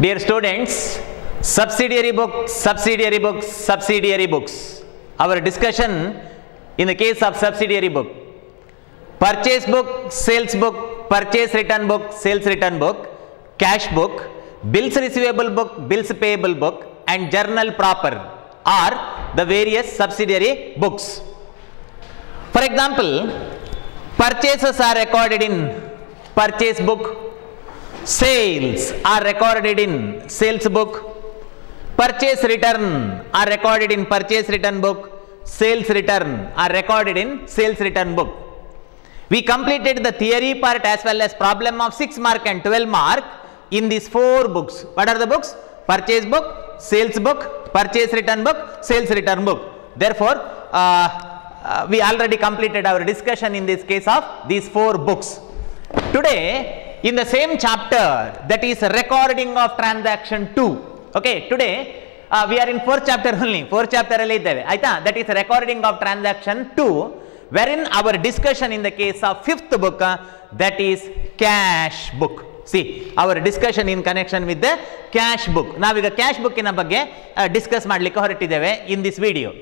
Dear students, subsidiary books. Our discussion in the case of subsidiary book. Purchase book, sales book, purchase return book, sales return book, cash book, bills receivable book, bills payable book, and journal proper are the various subsidiary books. For example, purchases are recorded in purchase book, sales are recorded in sales book, purchase return are recorded in purchase return book, sales return are recorded in sales return book. We completed the theory part as well as problem of 6 mark and 12 mark in these 4 books. What are the books? Purchase book, sales book, purchase return book, sales return book. Therefore, we already completed our discussion in this case of these 4 books. Today, in the same chapter, that is recording of transaction 2. Okay, today we are in 4th chapter only. 4th chapter that is recording of transaction 2, wherein our discussion in the case of 5th book, that is cash book. See, our discussion in connection with the cash book. Now, we cash book in a discuss in this video.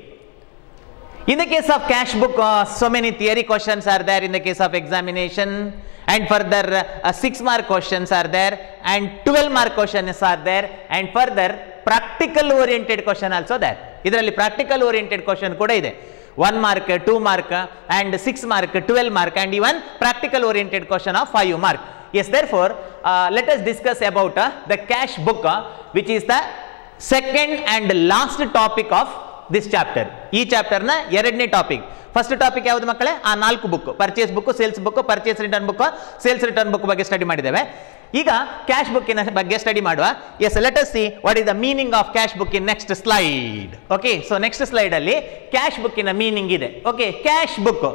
In the case of cash book, so many theory questions are there in the case of examination, and further 6 mark questions are there, and 12 mark questions are there, and further practical oriented question also there. Idralli practical oriented question kuda ide. 1 mark, 2 mark, and 6 mark, 12 mark, and even practical oriented question of 5 mark. Yes, therefore, let us discuss about the cash book, which is the second and last topic of this chapter. Ee chapter na eradne topic. First topic ಯಾವುದು ಮಕ್ಕಳೇ? ಆ 4 book, purchase book, sales book, purchase return book, sales return book ಬಗ್ಗೆ study ಮಾಡಿದ್ದೇವೆ. ಈಗ cash ಬುಕ್ಕಿನ ಬಗ್ಗೆ study ಮಾಡುವ. Yes, let us see what is the meaning of cash book in next slide. Okay, so next slide ಅಲ್ಲಿ cash ಬುಕ್ಕಿನ meaning ಇದೆ. Okay, cash book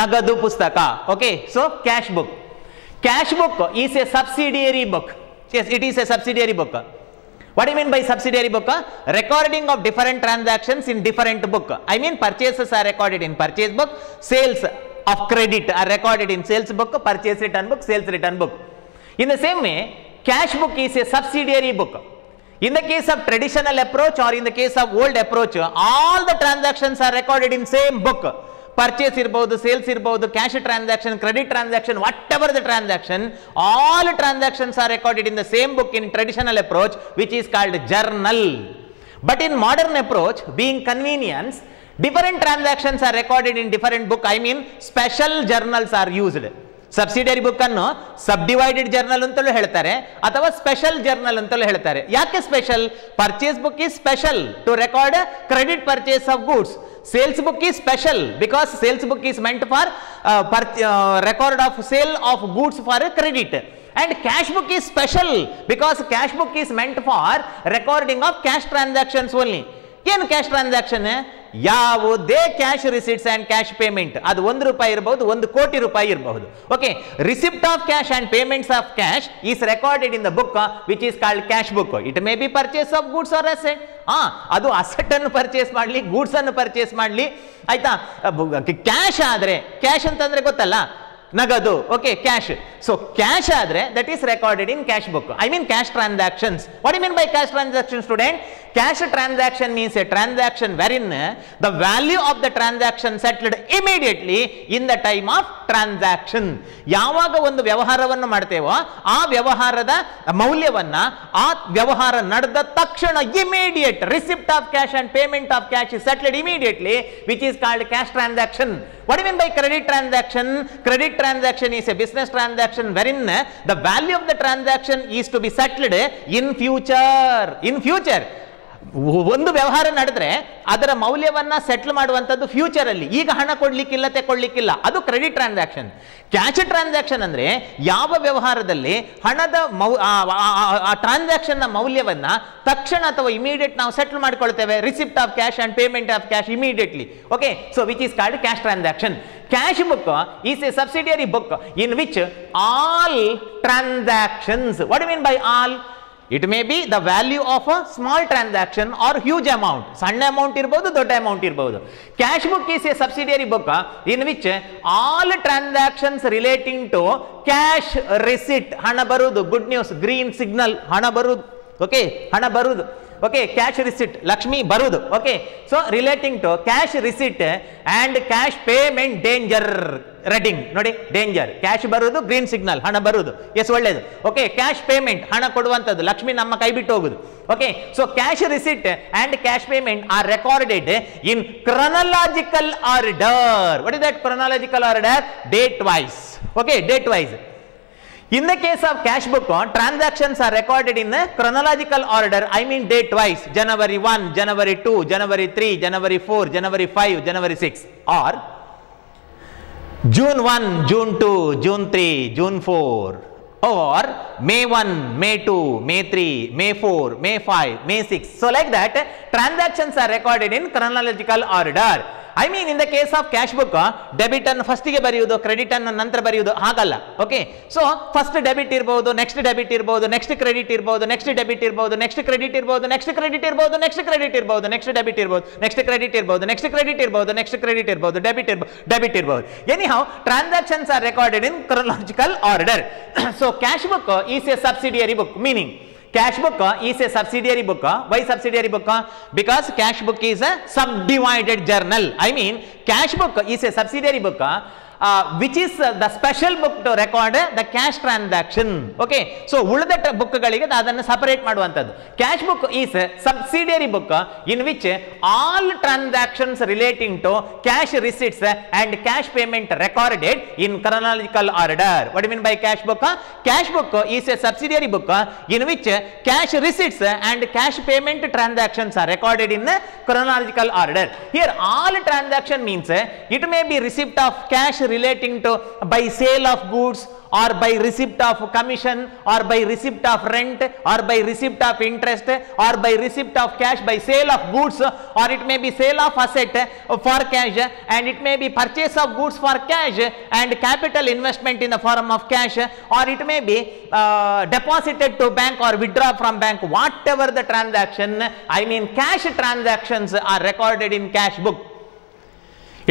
ನಗದು ಪುಸ್ತಕ. Okay, so cash book. Cash book is a subsidiary book. Yes, it is a subsidiary book. What do you mean by subsidiary book? Recording of different transactions in different book. I mean, purchases are recorded in purchase book, sales of credit are recorded in sales book, purchase return book, sales return book. In the same way, cash book is a subsidiary book. In the case of traditional approach or in the case of old approach, all the transactions are recorded in same book. Purchase irbodu, sales irbodu, cash transaction, credit transaction, whatever the transaction, all transactions are recorded in the same book in traditional approach, which is called journal. But in modern approach, being convenience, different transactions are recorded in different book. I mean, special journals are used. Subsidiary book ಅನ್ನು ಸಬ್ಡಿವೈಡೆಡ್ journal ಅಂತಲೂ ಹೇಳ್ತಾರೆ ಅಥವಾ special journal ಅಂತಲೂ ಹೇಳ್ತಾರೆ. ಯಾಕೆ special? Purchase book is special to record credit purchase of goods. Sales book is special because sales book is meant for record of sale of goods for credit, and cash book is special because cash book is meant for recording of cash transactions only. ಏನು cash transaction? ಯಾವುದೇ cash receipts and cash payment, ಅದು 1 ರೂಪಾಯಿ ಇರಬಹುದು, 1 ಕೋಟಿ ರೂಪಾಯಿ ಇರಬಹುದು. Okay, receipt of cash and payments of cash is recorded in the book which is called cash book. It may be purchase of goods or asset. ಅದು asset ಅನ್ನು purchase ಮಾಡಲಿ, goods ಅನ್ನು ಪರ್ಚೇಸ್ ಮಾಡಲಿ, ಆಯ್ತಾ. ಕ್ಯಾಶ್ ಆದ್ರೆ, cash ಅಂತಂದ್ರೆ ಗೊತ್ತಲ್ಲ, ನಗದು. Okay, cash. ಸೊ ಕ್ಯಾಶ್ ಆದ್ರೆ that is recorded in cash book. I mean cash transactions. What you mean by cash transaction student? Cash transaction means a transaction wherein the value of the transaction settled immediately in the time of transaction. ಯಾವಾಗ ಒಂದು ವ್ಯವಹಾರವನ್ನು ಮಾಡ್ತೇವೋ ಆ ವ್ಯವಹಾರದ ಮೌಲ್ಯವನ್ನ ಆ ವ್ಯವಹಾರ ನಡೆದ ತಕ್ಷಣ immediate receipt of cash and payment of cash is settled immediately, which is called cash transaction. What do you mean by credit transaction? Credit transaction is a business transaction wherein the value of the transaction is to be settled in future. In future, ಒಂದು ವ್ಯವಹಾರ ನಡೆದ್ರೆ ಅದರ ಮೌಲ್ಯವನ್ನ settle ಮಾಡುವಂತದ್ದು future ಅಲ್ಲಿ. ಈಗ ಹಣ ಕೊಡ್ಲಿಕ್ಕಿಲ್ಲ, ತೆಕೊಳ್ಳಿಕ್ಕಿಲ್ಲ, ಅದು ಕ್ರೆಡಿಟ್ ಟ್ರಾನ್ಸಾಕ್ಷನ್. ಕ್ಯಾಶ್ ಟ್ರಾನ್ಸಾಕ್ಷನ್ ಅಂದ್ರೆ ಯಾವ ವ್ಯವಹಾರದಲ್ಲಿ ಹಣದ ಟ್ರಾನ್ಸಾಕ್ಷನ್ ನ ಮೌಲ್ಯವನ್ನ ತಕ್ಷಣ ಅಥವಾ ಇಮಿಡಿಯೇಟ್ ನಾವು ಸೆಟ್ಲ್ ಮಾಡ್ಕೊಳ್ತೇವೆ. Receipt of cash and payment of cash immediately. Okay, so which is called cash transaction. Cash book is a subsidiary book in which all transactions. What do you mean by all? It may be the value of a small transaction or huge amount. ಸಣ್ಣ amount ಇರಬಹುದು, ದೊಡ್ಡ amount ಇರಬಹುದು. Cash book is a subsidiary book in which all transactions relating to cash receipt, ಹಣ ಬರುವುದು, good news, green signal, ಹಣ ಬರುವುದು, okay, ಹಣ ಬರುವುದು. ಓಕೆ, ಕ್ಯಾಶ್ ರಿಸಿಟ್, ಲಕ್ಷ್ಮಿ ಬರುವುದು. Okay, so relating to cash receipt and cash payment danger reading. ನೋಡಿ, danger, cash ಬರುವುದು, green signal, ಹಣ ಬರುವುದು, ಎಸ್ ಒಳ್ಳೇದು. ಓಕೆ, ಕ್ಯಾಶ್ ಪೇಮೆಂಟ್, ಹಣ ಕೊಡುವಂಥದ್ದು, ಲಕ್ಷ್ಮಿ ನಮ್ಮ ಕೈ ಬಿಟ್ಟು ಹೋಗುದು. Okay, so cash receipt and cash payment are recorded in chronological order. What is that chronological order? Date wise. Okay, date wise. In the case of cash book, transactions are recorded in a chronological order. I mean date wise. January 1, January 2, January 3, January 4, January 5, January 6. Or June 1, June 2, June 3, June 4. Or May 1, May 2, May 3, May 4, May 5, May 6. So like that, transactions are recorded in chronological order. I mean in the case of cash book, debit ಅನ್ನು ಫಸ್ಟಿಗೆ ಬರೆಯುವುದು, credit ಅನ್ನು ನಂತರ ಬರೆಯುವುದು, ಹಾಗಲ್ಲ. Okay, so first debit ಇರಬಹುದು, next debit ಇರಬಹುದು, next credit ಇರಬಹುದು, ನೆಕ್ಸ್ಟ್ ಡೆಬಿಟ್ ಇರಬಹುದು, ನೆಕ್ಸ್ಟ್ ಕ್ರೆಡಿಟ್ ಇರಬಹುದು, ನೆಕ್ಸ್ಟ್ ಕ್ರೆಡಿಟ್ ಇರಬಹುದು, ನೆಕ್ಸ್ಟ್ ಕ್ರೆಡಿಟ್ ಇರಬಹುದು, ನೆಕ್ಸ್ಟ್ ಡೆಬಿಟ್ ಇರಬಹುದು, ನೆಕ್ಸ್ಟ್ ಕ್ರೆಡಿಟ್ ಇರಬಹುದು, ನೆಕ್ಸ್ಟ್ ಕ್ರೆಡಿಟ್ ಇರಬಹುದು, ನೆಕ್ಸ್ಟ್ ಕ್ರೆಡಿಟ್ ಇರಬಹುದು, ಡೆಬಿಟ್ ಇರಬಹುದು. Anyhow transactions are recorded in chronological order. So cash book is a subsidiary book, meaning cash book is a subsidiary book. Why subsidiary book? Because cash book is a subdivided journal. I mean cash book is a subsidiary book which is the special book to record the cash transaction. Okay, so ಉಳಿದ book ಗಳಿಗೆ ಅದನ್ನು separate ಮಾಡುವಂತದ್ದು. Cash book is a subsidiary book in which all transactions relating to cash receipts and cash payment recorded in chronological order. What do you mean by cash book? Cash book is a subsidiary book in which cash receipts and cash payment transactions are recorded in chronological order. Here all transaction means it may be receipt of cash relating to by sale of goods, or by receipt of commission, or by receipt of rent, or by receipt of interest, or by receipt of cash by sale of goods, or it may be sale of asset for cash, and it may be purchase of goods for cash and capital investment in the form of cash, or it may be deposited to bank or withdraw from bank. Whatever the transaction, I mean cash transactions are recorded in cash book.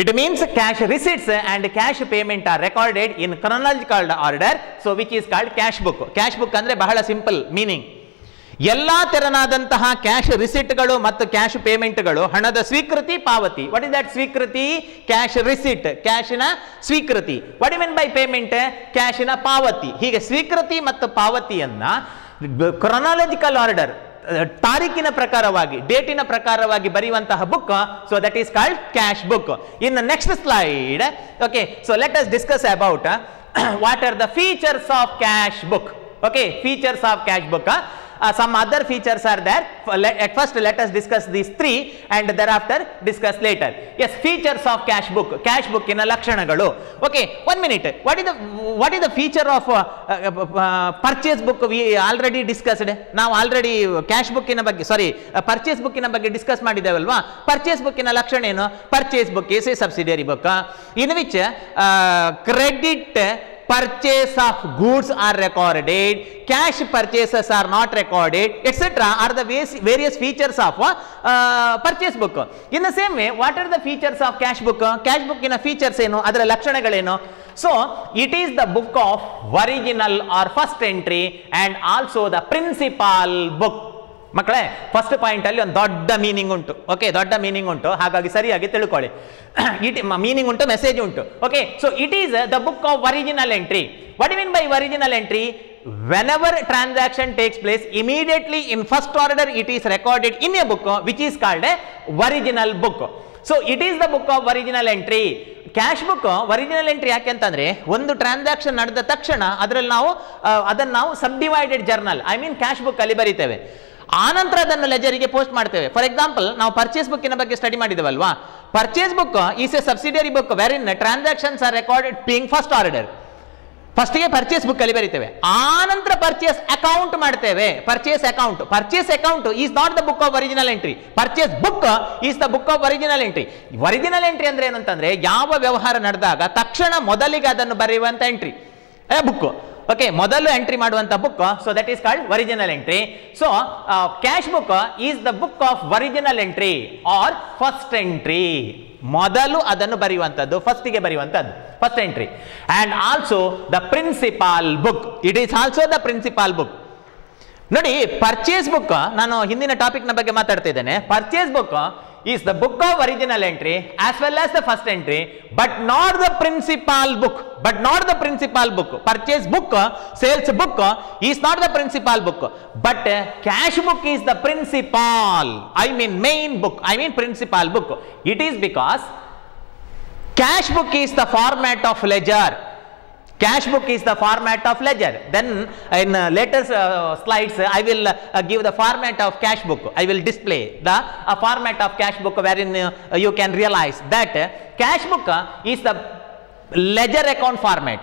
It means cash receipts and cash payment are recorded in chronological order, so which is called cash book. Cash book ಅಂದ್ರೆ ಬಹಳ simple meaning, ಎಲ್ಲಾ ತೆರನಾದಂತಹ cash ರಿಸಿಟ್ಗಳು ಮತ್ತು cash ಪೇಮೆಂಟ್ಗಳು, ಹಣದ ಸ್ವೀಕೃತಿ, ಪಾವತಿ. What is that ಸ್ವೀಕೃತಿ? Cash receipt, ಕ್ಯಾಶಿನ ಸ್ವೀಕೃತಿ. What you mean by payment? ಕ್ಯಾಶಿನ ಪಾವತಿ. ಹೀಗೆ ಸ್ವೀಕೃತಿ ಮತ್ತು ಪಾವತಿಯನ್ನ ಕ್ರೊನಾಲಜಿಕಲ್ ಆರ್ಡರ್, ತಾರೀಕಿನ ಪ್ರಕಾರವಾಗಿ, ಡೇಟಿನ ಪ್ರಕಾರವಾಗಿ ಬರೆಯುವಂತಹ book. So that is called cash book. In the next slide, okay, so let us discuss about what are the features of cash book. Okay, features of cash book. Some other features are there. At first let us discuss these three and thereafter discuss later. Yes, features of cash book. Cash book ina lakshanagalu. Okay, 1 minute. What is the feature of purchase book? We already discussed. Now already cash book ina ಬಗ್ಗೆ, sorry, purchase book ina ಬಗ್ಗೆ discuss ಮಾಡಿದ್ದೇವಲ್ವಾ? Purchase book ina ಲಕ್ಷಣ ಏನು? Purchase book is a subsidiary book in which credit purchase of goods are recorded, cash purchases are not recorded, etc. are the various features of purchase book. In the same way, what are the features of cash book? Cash book ina features ಏನು, ಅದರ ಲಕ್ಷಣಗಳೇನು? So it is the book of original or first entry and also the principal book. ಮಕ್ಕಳೇ, first point ಅಲ್ಲಿ ಒಂದು ದೊಡ್ಡ meaning ಉಂಟು. Okay, ದೊಡ್ಡ meaning ಉಂಟು, ಹಾಗಾಗಿ ಸರಿಯಾಗಿ ತಿಳ್ಕೊಳ್ಳಿ. ಮೀನಿಂಗ್ ಉಂಟು, ಮೆಸೇಜ್ ಉಂಟು. Okay, so it is the book of original entry. What you mean by original entry? Whenever transaction takes place, immediately in first order it is recorded in a book which is called a original book. So it is the book of original entry. Cash book original entry ಯಾಕೆ ಅಂತಂದ್ರೆ, ಒಂದು transaction ನಡೆದ ತಕ್ಷಣ ಅದರಲ್ಲಿ ನಾವು subdivided journal, I mean cash book ಅಲ್ಲಿ ಬರೀತೇವೆ. ಆನಂತರ ಅದನ್ನು ಲೆಜರಿಗೆ ಪೋಸ್ಟ್ ಮಾಡ್ತೇವೆ. ಫಾರ್ ಎಕ್ಸಾಂಪಲ್, ನಾವು ಪರ್ಚೇಸ್ ಬುಕ್ಕಿನ ಬಗ್ಗೆ ಸ್ಟಡಿ ಮಾಡಿದವಲ್ವಾ? Purchase book is a subsidiary book where in transactions are recorded being first order. ಫಸ್ಟ್ಗೆ ಪರ್ಚೇಸ್ ಬುಕ್ ಅಲ್ಲಿ ಬರೀತೇವೆ, ಆನಂತರ ಪರ್ಚೇಸ್ ಅಕೌಂಟ್ ಮಾಡ್ತೇವೆ. Purchase account is not the book of original entry. Purchase book is the book of original entry. Original entry ಅಂದ್ರೆ ಏನಂತಂದ್ರೆ, ಯಾವ ವ್ಯವಹಾರ ನಡೆದಾಗ ತಕ್ಷಣ ಮೊದಲಿಗೆ ಅದನ್ನು ಬರೆಯುವಂತ ಎಂಟ್ರಿ ಬುಕ್. ಓಕೆ, ಮೊದಲು ಎಂಟ್ರಿ ಮಾಡುವಂತ book. So that is called original entry. So cash book is the book of original entry or first entry. ಮೊದಲು ಅದನ್ನು ಬರೆಯುವಂತದ್ದು, ಫಸ್ಟಿಗೆ ಬರೆಯುವಂತದ್ದು first entry. And also the principal book, it is also the principal book. ನೋಡಿ, purchase book, ನಾನು ಹಿಂದಿನ topic ನ ಬಗ್ಗೆ ಮಾತಾಡ್ತಾ ಇದ್ದೇನೆ. Purchase book is the book of original entry as well as the first entry, but not the principal book. Purchase book, sales book is not the principal book, but cash book is the principal, main book, principal book. It is because cash book is the format of ledger. Cash book is the format of ledger. Then in later slides I will give the format of cash book. I will display the format of cash book wherein you can realize that cash book is the ledger account format.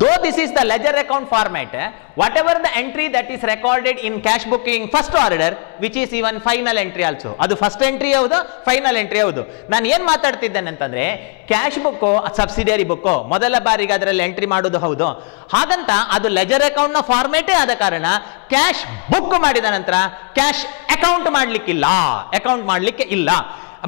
Though this is the ledger account format, whatever the entry that is recorded in cash book in first order, which is even final entry also, adu first entry yavudu, final entry yavudu. ನಾನು ಏನು ಮಾತಾಡ್ತಿದ್ದೇನೆ ಅಂತಂದ್ರೆ, cash book subsidiary book ಮೊದಲ ಬಾರಿಗೆ ಅದರಲ್ಲಿ entry ಮಾಡೋದು ಹೌದು. ಹಾಗಂತ ಅದು ಲೆಜರ್ ಅಕೌಂಟ್ ನ ಫಾರ್ಮೇಟೇ ಆದ ಕಾರಣ ಕ್ಯಾಶ್ ಬುಕ್ ಮಾಡಿದ ನಂತರ ಕ್ಯಾಶ್ ಅಕೌಂಟ್ ಮಾಡ್ಲಿಕ್ಕೆ ಇಲ್ಲ.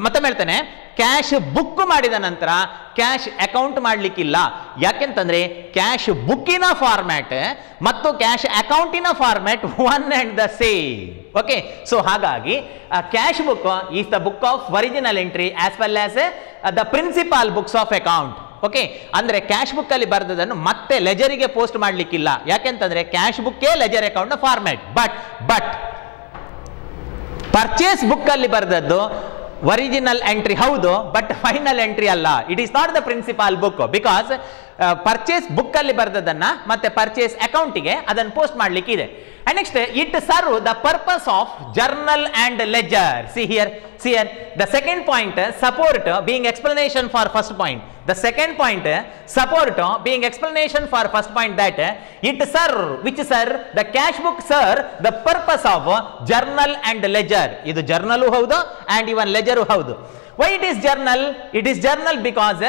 ಮತ್ತೆ ಹೇಳ್ತೇನೆ, ಕ್ಯಾಶ್ ಬುಕ್ ಮಾಡಿದ ನಂತರ ಕ್ಯಾಶ್ ಅಕೌಂಟ್ ಮಾಡ್ಲಿಕ್ಕಿಲ್ಲ. ಯಾಕೆಂತಂದ್ರೆ ಕ್ಯಾಶ್ ಬುಕ್ಕಿನ ಫಾರ್ಮ್ಯಾಟ್ ಮತ್ತು ಕ್ಯಾಶ್ ಅಕೌಂಟಿನ format one and the same. Okay, so ಹಾಗಾಗಿ cash book is the book of original entry as well as the principal books of account. Okay, ಅಂದ್ರೆ cash book ಅಲ್ಲಿ ಬರೆದದನ್ನು ಮತ್ತೆ ಲೆಜರಿಗೆ ಪೋಸ್ಟ್ ಮಾಡ್ಲಿಕ್ಕಿಲ್ಲ. ಯಾಕೆಂತಂದ್ರೆ ಕ್ಯಾಶ್ ಬುಕ್ಕೇ ಲೆಜರ್ ಅಕೌಂಟ್ ನ ಫಾರ್ಮ್ಯಾಟ್. ಬಟ್ ಪರ್ಚೇಸ್ ಬುಕ್ ಅಲ್ಲಿ ಬರೆದದ್ದು ಒರಿಜಿನಲ್ ಎಂಟ್ರಿ ಹೌದು, ಬಟ್ ಫೈನಲ್ ಎಂಟ್ರಿ ಅಲ್ಲ. It is not the principal book, because purchase book ಅಲ್ಲಿ ಬರೆದದನ್ನ ಮತ್ತೆ ಪರ್ಚೇಸ್ ಅಕೌಂಟಿಗೆ ಅದನ್ನು ಪೋಸ್ಟ್ ಮಾಡ್ಲಿಕ್ಕೆ ಇದೆ. And next, it serve the purpose of journal and ledger. See here, the second point, support being explanation for first point. The second point, support being explanation for first point, that it serve, which serve, the cash book serve the purpose of journal and ledger. Idu journal haudu and even ledger haudu. Why it is journal? It is journal because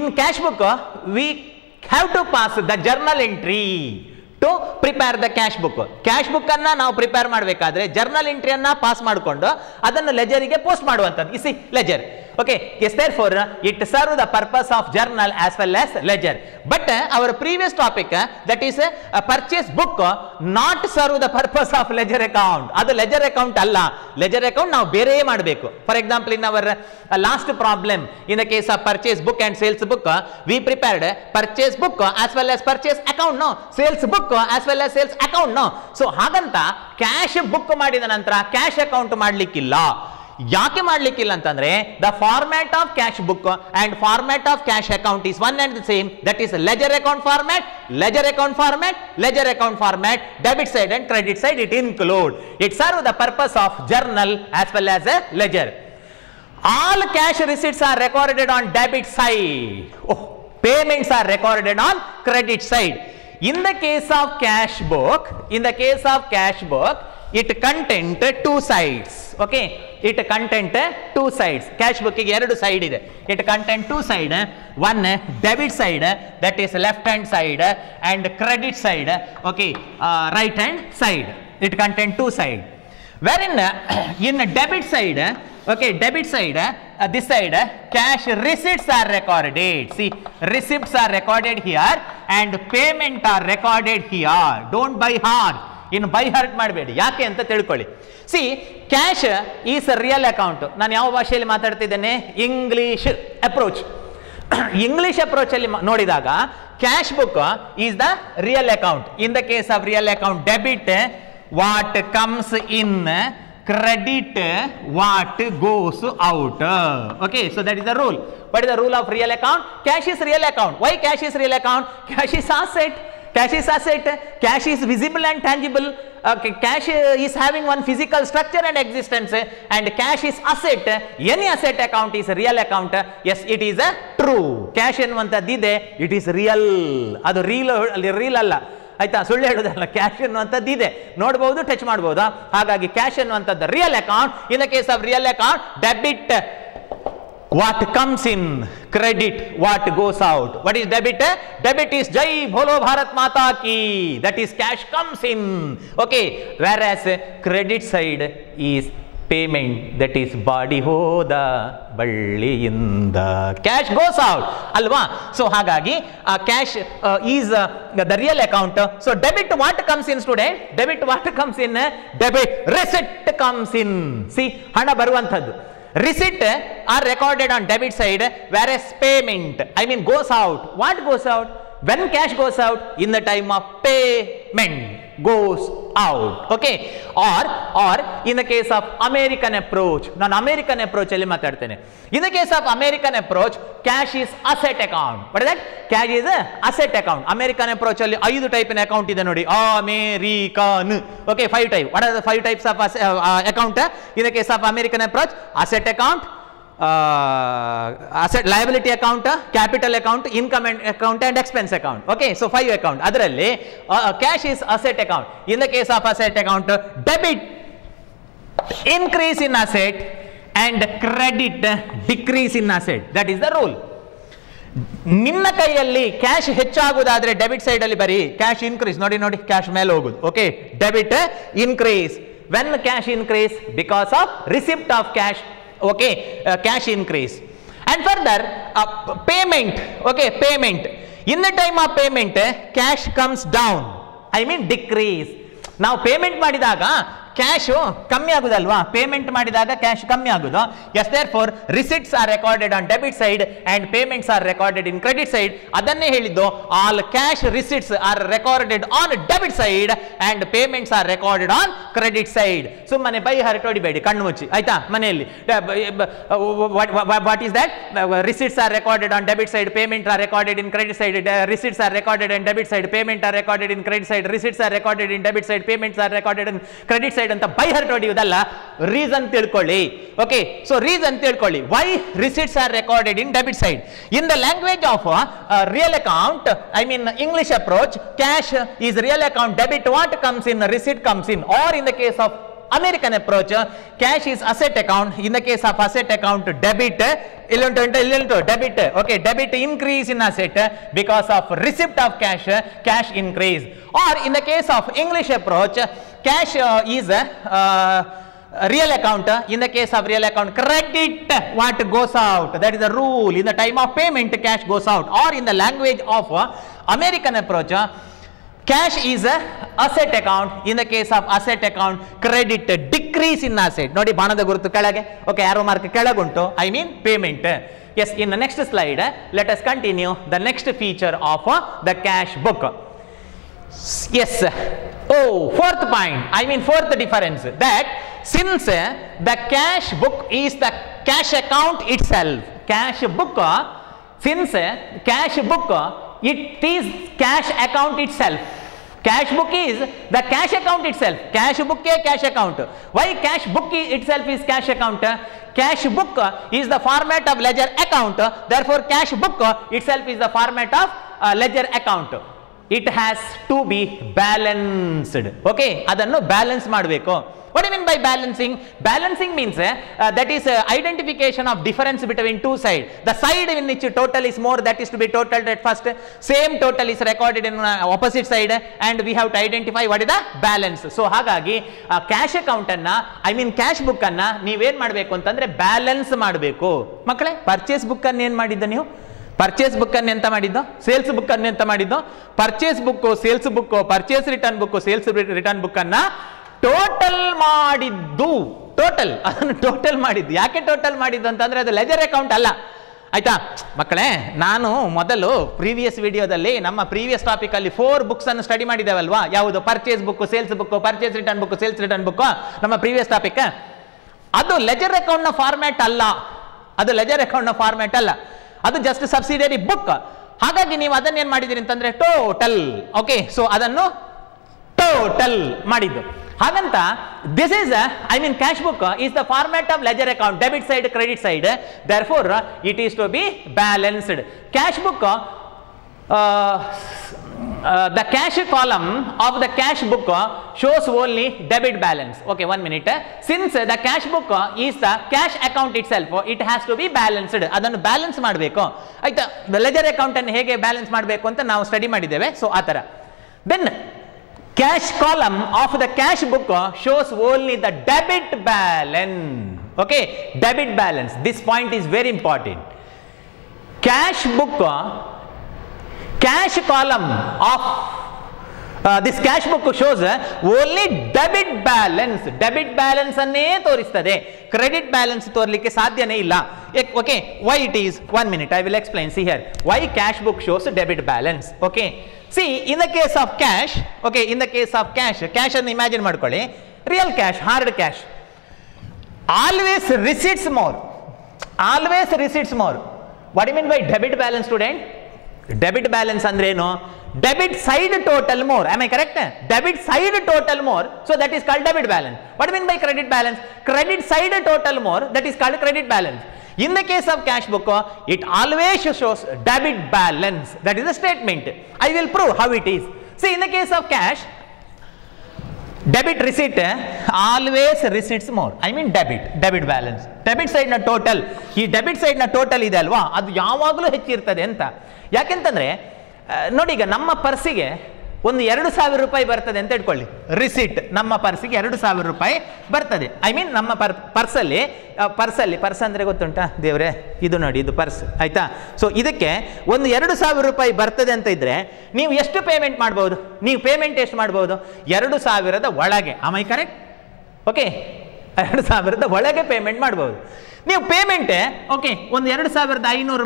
in cash book we have to pass the journal entry to prepare the cash book. Cash book ಅನ್ನ ನಾವು prepare ಮಾಡಬೇಕಾದ್ರೆ journal ಎಂಟ್ರಿಯನ್ನ pass ಮಾಡಿಕೊಂಡು ಅದನ್ನು ಲೆಜರಿಗೆ post ಮಾಡುವಂತದ್ದು. Easy ledger. Okay, yes, therefore it serve the purpose of journal as well as ledger. But our previous topic, that is purchase book, not serve the purpose of ledger account. Adu ledger account alla. Ledger account ನಾವು ಬೇರೆ ಮಾಡಬೇಕು. For example, in our last problem, in the case of purchase book and sales book, we prepared purchase book as well as purchase account, no, sales book as well as sales account, no. So ಹಾಗಂತ cash book ಮಾಡಿದ ನಂತರ cash account ಮಾಡ್ಲಿಕ್ಕಿಲ್ಲ. ಯಾಕೆ ಮಾಡ್ಲಿಕ್ಕಿಲ್ಲ ಅಂತಂದ್ರೆ, the format of cash book and format of cash account is one and the same. That is leisure account format, leisure account format, leisure account format, debit side and credit side it include. It serve the purpose of journal as well as A leisure. All cash receipts are recorded on debit side. Payments are recorded on credit side. In the case of cash book, it contains two sides. Okay, it contains two sides. Cash book ಗೆ ಎರಡು side ಇದೆ. It contains two side. One debit side, that is left hand side, and credit side, okay, right hand side. It contains two side. Wherein in debit side, okay, debit side, this side cash receipts are recorded. See, receipts are recorded here and payment are recorded here. Don't by heart. ಇನ್ನು by heart ಮಾಡಬೇಡಿ. ಯಾಕೆ ಅಂತ ತಿಳ್ಕೊಳ್ಳಿ. See, cash is real account. ನಾನು ಯಾವ ಭಾಷೆಯಲ್ಲಿ ಮಾತಾಡ್ತಿದ್ದೇನೆ? English approach. English approach ಅಲ್ಲಿ ನೋಡಿದಾಗ cash book is the real account. In the case of real account, debit what comes in, credit what goes out. Okay, so that is the rule. What is the rule of real account? Cash is real account. Why cash is real account? Cash is asset. Cash is asset. Cash is visible and tangible. Okay, cash is having one physical structure and existence, and cash is asset. Any asset account is a real account. Yes, it is a true. Cash ಎನ್ನುವಂತದ್ದಿದೆ, it is real. ಅದು real ಅಲ್ಲ. ಆಯ್ತಾ, ಸುಳ್ಳು ಹೇಳೋದಲ್ಲ. Cash ಎನ್ನುವಂಥದ್ದಿದೆ, ನೋಡಬಹುದು, touch ಮಾಡಬಹುದು. ಹಾಗಾಗಿ cash ಎನ್ನುವಂಥದ್ದು real account. In the case of real account, debit what comes in, credit what goes out. What is debit? Debit is Jai Bolo Bharat Mata Ki, that is cash comes in. Okay, whereas credit side is payment, that is body ಹೋದ ಬಳ್ಳಿಯಿಂದ, cash goes out ಅಲ್ವಾ. So ಹಾಗಾಗಿ cash is the real account. So debit what comes in student, debit what comes in, debit receipt comes in. C ಹಣ ಬರುವಂಥದ್ದು. Receipt are recorded on debit side, whereas payment, I mean, goes out. What goes out? When cash goes out? In the time of payment goes out. Okay. Or in the case of American approach, ನಾನು American approach ಅಲ್ಲಿ ಮಾತಾಡ್ತೇನೆ. In the case of American approach, cash is asset account. What is that? Cash is a asset account. American approach ಅಲ್ಲಿ 5 ಟೈಪಿನ account ಇದೆ ನೋಡಿ. American. Okay, 5 type. What are the 5 types of account? In the case of American approach, asset account, asset liability account, capital account, income account and expense account. Okay, so 5 account. ಅದರಲ್ಲಿ cash is asset account. In the case of asset account, debit increase in asset and credit decrease in asset. That is the rule. ನಿನ್ನ ಕೈಯಲ್ಲಿ cash ಹೆಚ್ಚಾಗುವುದಾದ್ರೆ debit side ಅಲ್ಲಿ ಬರೀ cash increase, ನೋಡಿ ನೋಡಿ cash ಮೇಲೆ ಹೋಗುದು. Okay, debit increase. When cash increase because of receipt of cash. Okay, cash increase. And further, payment. Okay, payment. In the time of payment, cash comes down. I mean decrease. Now payment ಮಾಡಿದಾಗ cash ಕಮ್ಮಿ ಆಗುದಲ್ವಾ, payment ಮಾಡಿದಾಗ cash ಕಮ್ಮಿ ಆಗುದು. Yes therefore receipts are recorded on debit side and payments are recorded in credit side. ಅದನ್ನೇ ಹೇಳಿದ್ದು, all cash receipts are recorded on debit side and payments are recorded on credit side. ಸುಮ್ಮನೆ by heart ಹೊಡಿಬೇಡಿ, ಕಣ್ಣು ಮುಚ್ಚಿ ಆಯ್ತಾ ಮನೆಯಲ್ಲಿ. What is that? Receipts are recorded on debit side, payment are recorded in credit side. Receipts are recorded in debit side, payment are recorded in credit side. Receipts are recorded in debit side, payments are recorded in credit side ಅಂತ by heart ಹೊಡೆಯುವುದಲ್ಲ, reason ತಿಳ್ಕೊಳ್ಳಿ. Okay, so reason ತಿಳ್ಕೊಳ್ಳಿ. Why receipts are recorded in debit side? In the language of real account, I mean English approach, cash is real account, debit what comes in, receipt comes in. Or in the case of American approach, cash is asset account. In the case of asset account, debit debit. Okay, debit increase in asset because of receipt of cash, cash increase. Or in the case of English approach, cash is real account. In the case of real account, credit what goes out. That is the rule. In the time of payment, cash goes out. Or in the language of American approach, cash is a asset account. In the case of asset account, credit decrease in asset. ನೋಡಿ ಬಾಣದ ಗುರುತು ಕೆಳಗೆ. Okay, arrow mark ಕೆಳಗುಂಟು, I mean payment. Yes, in the next slide, let us continue the next feature of the cash book. Yes. Oh, fourth point, I mean fourth difference, that since the cash book is the cash account itself, cash book, since cash book, it is cash account itself. Cash book is the cash account itself. Cash book is cash account. Why cash book itself is cash account? Cash book is the format of ledger account. Therefore, cash book itself is the format of ledger account. It has to be balanced. Okay, adannu balance ಮಾಡಬೇಕು. What do you mean by balancing? Balancing means that is identification of difference between two sides. The side in which total is more, that is to be totaled at first. Same total is recorded in opposite side, and we have to identify what is the balance. So ಹಾಗಾಗಿ cash account ಅನ್ನ, I mean cash book ಅನ್ನ ನೀವೇನ್ ಮಾಡಬೇಕು ಅಂತಂದ್ರೆ balance ಮಾಡಬೇಕು. ಮಕ್ಕಳೇ, purchase book ಅನ್ನು ಏನ್ ಮಾಡಿದ್ದ ನೀವು? ಪರ್ಚೇಸ್ ಬುಕ್ ಅನ್ನು ಎಂತ ಮಾಡಿದ್ದು? ಸೇಲ್ಸ್ ಬುಕ್ ಅನ್ನು ಎಂತ ಮಾಡಿದ್ದು? Purchase book, sales book, purchase return book, sales return book ಅನ್ನ ಟೋಟಲ್ ಮಾಡಿದ್ದು. ಟೋಟಲ್, ಅದನ್ನು ಟೋಟಲ್ ಮಾಡಿದ್ದು. ಯಾಕೆ ಟೋಟಲ್ ಮಾಡಿದ್ದು ಅಂತಂದ್ರೆ ಅದು ಲೆಜರ್ ಅಕೌಂಟ್ ಅಲ್ಲ. ಆಯ್ತಾ ಮಕ್ಕಳೇ, ನಾನು ಮೊದಲು ಪ್ರೀವಿಯಸ್ ವಿಡಿಯೋದಲ್ಲಿ ನಮ್ಮ ಪ್ರೀವಿಯಸ್ ಟಾಪಿಕ್ ಅಲ್ಲಿ 4 ಬುಕ್ಸ್ ಅನ್ನು ಸ್ಟಡಿ ಮಾಡಿದ್ದೇವಲ್ವಾ? ಯಾವುದು? Purchase book, sales book, purchase return book, sales return book, ನಮ್ಮ ಪ್ರೀವಿಯಸ್ ಟಾಪಿಕ್. ಅದು ಲೆಜರ್ ಅಕೌಂಟ್ ನ ಫಾರ್ಮ್ಯಾಟ್ ಅಲ್ಲ. ಅದು ಲೆಜರ್ ಅಕೌಂಟ್ ನ ಫಾರ್ಮ್ಯಾಟ್ ಅಲ್ಲ, ಅದು ಜಸ್ಟ್ ಸಬ್ಸಿಡಿಯರಿ ಬುಕ್. ಹಾಗಾಗಿ ನೀವು ಅದನ್ನ ಏನ್ ಮಾಡಿದಿರಿ ಅಂತಂದ್ರೆ ಟೋಟಲ್. ಓಕೆ, ಸೊ ಅದನ್ನು ಟೋಟಲ್ ಮಾಡಿದ್ದು. ಹಾಗಂತ this is I mean cash book is the format of ledger account, debit side, credit side. Therefore, it is to be balanced. Cash book, the cash column of the cash book shows only debit balance. Okay, 1 minute. Since the cash book is the cash account itself, it has to be balanced. ಅದನ್ನು balance ಮಾಡಬೇಕು. ಆಯ್ತಾ, leisure account ಅನ್ನು ಹೇಗೆ balance ಮಾಡಬೇಕು ಅಂತ ನಾವು study ಮಾಡಿದ್ದೇವೆ. So ಆ ತರ. Then cash column of the cash book shows only the debit balance. Okay, debit balance. This point is very important. Cash book, cash column of this cash book shows only debit balance. Debit balance ಅನ್ನೇ ತೋರಿಸ್ತದೆ, credit balance ತೋರಿಸಲಿಕ್ಕೆ ಸಾಧ್ಯನೇ ಇಲ್ಲ. Okay, why it is? 1 minute, I will explain. See here, why cash book shows debit balance. Okay, see, in the case of cash, okay, in the case of cash, cash ಅನ್ನು imagine ಮಾಡ್ಕೊಳ್ಳಿ, real cash, hard cash, always receipts more, always receipts more. What do you mean by debit balance, student? Debit balance ಅಂದ್ರೆ ಏನು? Debit side total more. Am I correct? Debit side total more. So that is called debit balance. What do you mean by credit balance? Credit side total more. That is called credit balance. In the case of cash book, it always shows debit balance. That is the statement. I will prove how it is. See, in the case of cash, debit receipt, always receipts more. I mean debit balance. Debit side na total. ಈ debit side ನ total ಇದೆ ಅಲ್ವಾ, ಅದು ಯಾವಾಗಲೂ ಹೆಚ್ಚಿರ್ತದೆ ಅಂತ. ಯಾಕೆಂತಂದ್ರೆ ನೋಡಿ, ಈಗ ನಮ್ಮ ಪರ್ಸಿಗೆ ಒಂದು 2,000 ರೂಪಾಯಿ ಬರ್ತದೆ ಅಂತ ಇಟ್ಕೊಳ್ಳಿ, ರಿಸಿಟ್. ನಮ್ಮ ಪರ್ಸಿಗೆ 2,000 ರೂಪಾಯಿ ಬರ್ತದೆ. ಐ ಮೀನ್ ನಮ್ಮ ಪರ್ಸಲ್ಲಿ ಪರ್ಸ್ ಅಂದರೆ ಗೊತ್ತುಂಟಾ ದೇವ್ರೆ, ಇದು ನೋಡಿ, ಇದು ಪರ್ಸ್ ಆಯ್ತಾ. ಸೊ ಇದಕ್ಕೆ ಒಂದು 2,000 ರೂಪಾಯಿ ಬರ್ತದೆ ಅಂತ ಇದ್ರೆ ನೀವು ಎಷ್ಟು ಪೇಮೆಂಟ್ ಮಾಡ್ಬೋದು? ನೀವು ಪೇಮೆಂಟ್ ಎಷ್ಟು ಮಾಡ್ಬೋದು? 2,000ದ ಒಳಗೆ. ಆಮೈ ಕರೆಕ್ಟ್? ಓಕೆ, 2,000ದ ಒಳಗೆ ಪೇಮೆಂಟ್ ಮಾಡ್ಬೋದು ನೀವು. ಪೇಮೆಂಟ್ ಓಕೆ ಒಂದು 2,500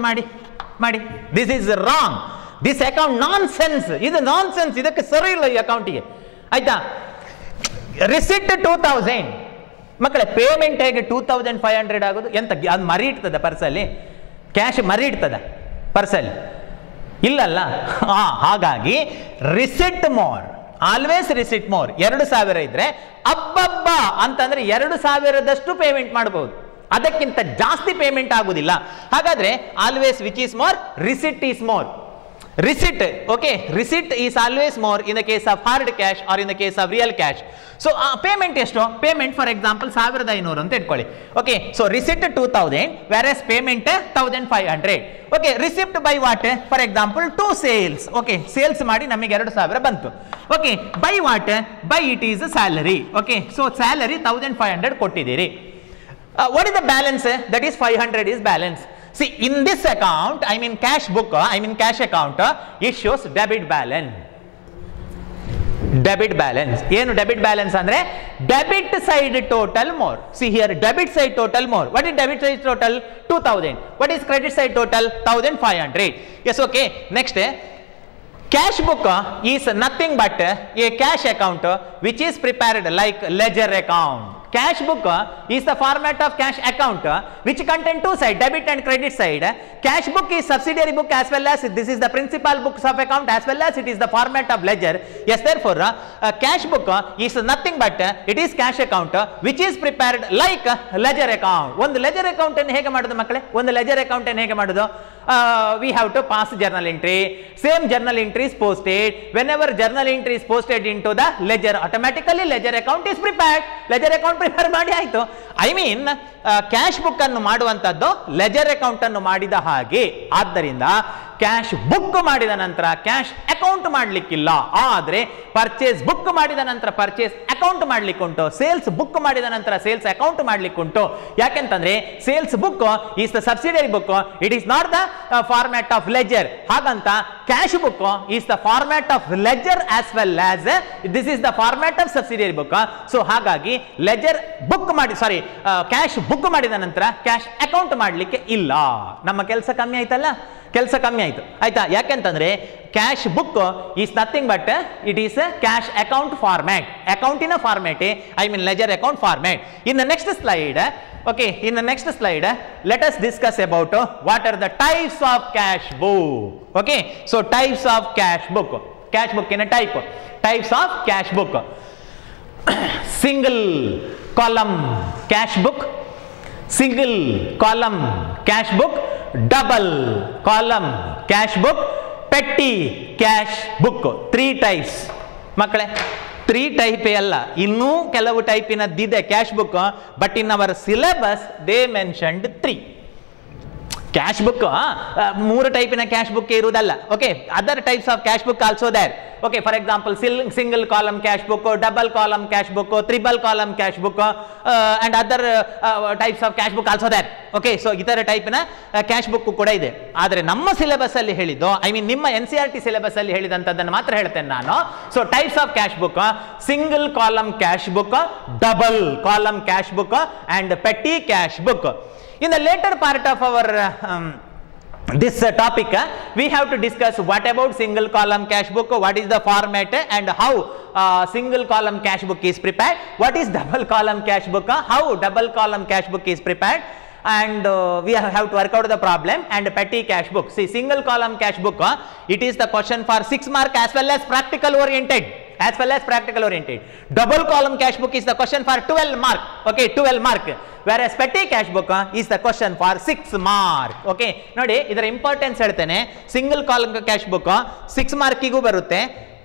ಮಾಡಿ. This is wrong. This account non sense. ಇದು ನಾನ್ ಸೆನ್ಸ್, ಇದಕ್ಕೆ ಸರಿ ಇಲ್ಲ ಈ ಅಕೌಂಟಿಗೆ ಆಯ್ತಾ. ರಿಸಿಟ್ 2,000 ಮಕ್ಕಳೇ, ಪೇಮೆಂಟ್ ಹೇಗೆ 2,500 ಆಗೋದು? ಎಂತ ಅದು ಮರಿ ಇಡ್ತದ ಪರ್ಸಲ್ಲಿ? ಕ್ಯಾಶ್ ಮರಿ ಇಡ್ತದ ಪರ್ಸಲ್ಲಿ? ಇಲ್ಲಲ್ಲ. ಹಾಗಾಗಿ receipt more, always receipt more. 2,000 ಇದ್ರೆ ಅಬ್ಬಬ್ಬ ಅಂತಂದ್ರೆ 2,000ದಷ್ಟು ಪೇಮೆಂಟ್ ಮಾಡಬಹುದು, ಅದಕ್ಕಿಂತ ಜಾಸ್ತಿ ಪೇಮೆಂಟ್ ಆಗುದಿಲ್ಲ. ಹಾಗಾದ್ರೆ always which is more? Receipt is more. Receipt, okay, receipt is always more in the case of hard cash or in the case of real cash. So payment ಎಷ್ಟು? Payment for example 1,500 ಅಂತ ಇಟ್ಕೊಳ್ಳಿ. Okay, so receipt 2,000 whereas payment 1,500. Okay, receipt by what? For example 2 sales. Okay, sales ಮಾಡಿ ನಮಗೆ 2,000 ಬಂತು. Okay, by what? By it is salary. Okay, so salary 1,500 ಕೊಟ್ಟಿದ್ದೀರಿ. What is the balance? That is 500 is balance. See, in this account, I mean cash book, I mean cash account, it shows debit balance. Debit balance. ಏನು debit balance ಅಂದ್ರೆ? Debit side total more. See here, debit side total more. What is debit side total? 2,000. What is credit side total? 1,500. Yes, okay. Next, cash book is nothing but a cash account which is prepared like ledger account. Cash book is the format of cash account which contain two sides, debit and credit side. Cash book is subsidiary book as well as this is the principal books of account as well as it is the format of ledger. Yes, therefore cash book is nothing but it is cash account which is prepared like ledger account. ಒಂದು ledger account ಅನ್ನು ಹೇಗೆ ಮಾಡೋದು ಮಕ್ಕಳೇ? ಒಂದು ledger account ಅನ್ನು ಹೇಗೆ ಮಾಡೋದು? We have to pass journal entry. Same journal entry is posted. Whenever journal entry is posted into the ledger, automatically ledger account is prepared. Ledger account prepare ಮಾಡಿ ಆಯ್ತು. ಐ ಮೀನ್ ಕ್ಯಾಶ್ ಬುಕ್ ಅನ್ನು ಮಾಡುವಂತದ್ದು leisure account ಅನ್ನು ಮಾಡಿದ ಹಾಗೆ. ಆದ್ದರಿಂದ cash book ಮಾಡಿದ ನಂತರ ಕ್ಯಾಶ್ ಅಕೌಂಟ್ ಮಾಡ್ಲಿಕ್ಕಿಲ್ಲ, ಆದ್ರೆ ಪರ್ಚೇಸ್ ಬುಕ್ ಮಾಡಿದ ನಂತರ ಪರ್ಚೇಸ್ ಅಕೌಂಟ್ ಮಾಡ್ಲಿಕ್ಕುಂಟು, ಸೇಲ್ಸ್ ಬುಕ್ ಮಾಡಿದ ನಂತರ ಸೇಲ್ಸ್ ಅಕೌಂಟ್ ಮಾಡ್ಲಿಕ್ಕುಂಟು. ಯಾಕೆಂತಂದ್ರೆ sales book is the subsidiary book, it is not the format of ledger. ಹಾಗಂತ cash book is the format of ledger as well as this is the format of subsidiary book. So ಹಾಗಾಗಿ ledger book ಮಾಡಿ cash book ಮಾಡಿದ ನಂತರ cash account ಮಾಡ್ಲಿಕ್ಕೆ ಇಲ್ಲ. ನಮ್ಮ ಕೆಲಸ ಕಮ್ಮಿ ಆಯ್ತಲ್ಲ, ಕೆಲಸ ಕಮ್ಮಿ ಆಯ್ತು ಆಯ್ತಾ. ಯಾಕೆಂತಂದ್ರೆ cash book is nothing but it is cash account format, ಅಕೌಂಟಿನ format, I mean ledger account format. In the next slide, okay, in the next slide let us discuss about what are the types of cash book. Okay, so types of cash book in a types of cash book. Single column cash book, single column cash book, double column cash book, petty cash book. 3 types ಮಕ್ಕಳೇ. 3 type ಅಲ್ಲ, ಇನ್ನೂ ಕೆಲವು ಟೈಪಿನದ್ದಿದೆ cash book, but in our syllabus they mentioned 3. Cash book 3 ಟೈಪಿನ cash book ಇರುವುದಲ್ಲ. Okay, other types of cash book also there. Okay, for example, single column cash book, double column cash book, triple column cash book, and other types of cash book also there. Okay, so ಈ ತರ ಟೈಪಿನ cash book ಕೂಡ ಇದೆ. ಆದರೆ ನಮ್ಮ syllabus ಅಲ್ಲಿ ಹೇಳಿದ್ದು, I mean ನಿಮ್ಮ NCERT ಸಿಲೆಬಸ್ ಅಲ್ಲಿ ಹೇಳಿದಂತದ್ದನ್ನು ಮಾತ್ರ ಹೇಳ್ತೇನೆ ನಾನು. So types of cash book: single column cash book, double column cash book and petty cash book. In the later part of our this topic, we have to discuss what about single column cash book, what is the format and how single column cash book is prepared, what is double column cash book, how double column cash book is prepared, and we have to work out the problem. And petty cash book, see, single column cash book, it is the question for 6 mark as well as practical oriented. Double column cash book is the question for 12 mark. Okay, 12 mark. Whereas petty cash book is the question for 6 mark. Okay, ನೋಡಿ ಇದರ importance ಹೇಳ್ತೇನೆ. Single column cash book 6 ಮಾರ್ಕಿಗೂ ಬರುತ್ತೆ,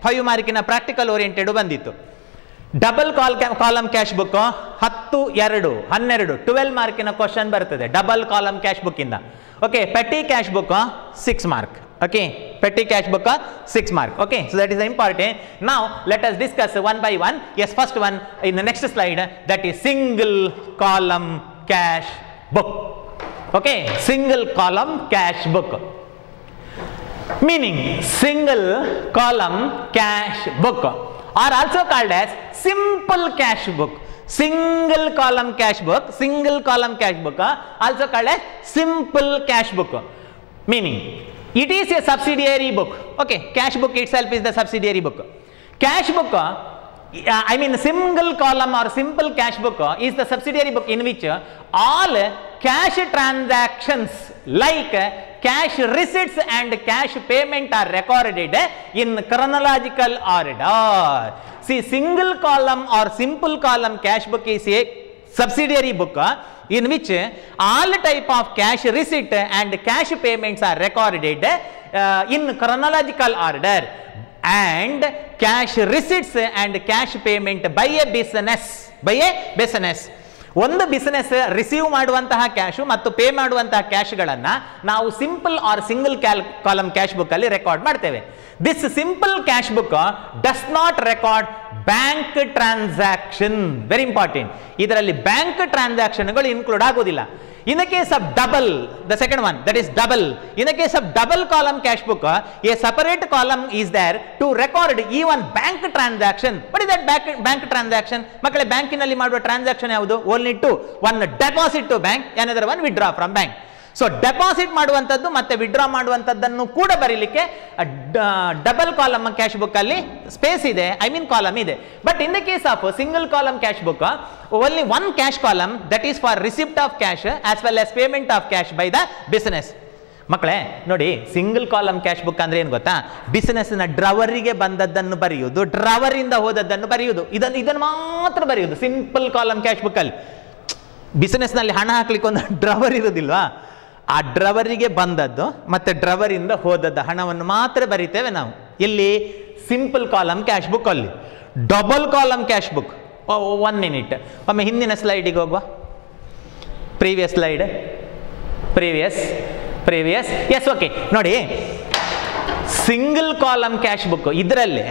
5 ಮಾರ್ಕಿನ practical oriented ಬಂದಿತ್ತು. Double column cash book 10, 2, 12 12 ಮಾರ್ಕಿನ question ಬರ್ತದೆ double column cash book ಇಂದ. Okay, petty cash book 6 mark. Okay, petty cash book 6 mark. Okay, so that is important. Now let us discuss one by one. Yes, first one in the next slide, that is single column cash book. Okay, single column cash book, meaning single column cash book, or also called as simple cash book. Single column cash book, also called as simple cash book, meaning it is a subsidiary book. Okay, cash book itself is the subsidiary book. Cash book, I mean single column or simple cash book is the subsidiary book in which all cash transactions like cash receipts and cash payment are recorded in chronological order. See, single column or simple column cash book is a subsidiary book in which all type of cash receipt and cash payments are recorded in chronological order, and cash receipts and cash payment by a business. ಒಂದು business receive ಮಾಡುವಂತಹ cash ಮತ್ತು pay ಮಾಡುವಂತಹ ಕ್ಯಾಶ್ಗಳನ್ನು ನಾವು simple or single column cash book ಅಲ್ಲಿ record ಮಾಡ್ತೇವೆ. This simple cash book does not record bank transaction. Very important, ಇದರಲ್ಲಿ bank ಟ್ರಾನ್ಸಾಕ್ಷನ್ಗಳು ಇನ್ಕ್ಲೂಡ್ ಆಗೋದಿಲ್ಲ. In the case of double, the second one, that is double. In the case of double column cash book, a separate column is there to record even bank transaction. What is that bank transaction? Makkale, bankinalli ಮಾಡುವ transaction ಯಾವುದು? Only two. One deposit to bank, another one withdraw from bank. So deposit ಮಾಡುವಂಥದ್ದು ಮತ್ತೆ withdraw ಮಾಡುವಂಥದ್ದನ್ನು ಕೂಡ ಬರೀಲಿಕ್ಕೆ double column cash book ಅಲ್ಲಿ space ಇದೆ, I mean column ಇದೆ. But in the case of single column cash book, only one cash column, that is for receipt of cash as well as payment of cash by the business. ಮಕ್ಕಳೇ ನೋಡಿ, single column cash book ಅಂದ್ರೆ ಏನು ಗೊತ್ತಾ? ಬಿಸಿನೆಸ್ನ ಡ್ರವರಿಗೆ ಬಂದದ್ದನ್ನು ಬರೆಯುವುದು, ಡ್ರವರಿಂದ ಹೋದದ್ದನ್ನು ಬರೆಯುವುದು, ಇದನ್ನು ಮಾತ್ರ ಬರೆಯುವುದು ಸಿಂಪಲ್ ಕಾಲಮ್ ಕ್ಯಾಶ್ ಬುಕ್ ಅಲ್ಲಿ. ಬಿಸಿನೆಸ್ನಲ್ಲಿ ಹಣ ಹಾಕ್ಲಿಕ್ಕೆ ಒಂದು ಡ್ರವರ್ ಇರೋದಿಲ್ವಾ? ಆ ಡ್ರವರಿಗೆ ಬಂದದ್ದು ಮತ್ತೆ ಡ್ರವರಿಂದ ಹೋದದ್ದು ಹಣವನ್ನು ಮಾತ್ರ ಬರಿತೇವೆ ನಾವು. ಇಲ್ಲಿ ಸಿಂಪಲ್ ಕಾಲಮ್ ಕ್ಯಾಶ್ ಬುಕ್ ಅಲ್ಲಿ. Double column cash book, 1 minute, ಒಮ್ಮೆ ಹಿಂದಿನ ಸ್ಲೈಡಿಗೆ ಹೋಗುವ. Previous slide, previous. Yes, okay. ನೋಡಿ, ಸಿಂಗಲ್ ಕಾಲಮ್ ಕ್ಯಾಶ್ ಬುಕ್ ಇದರಲ್ಲಿ,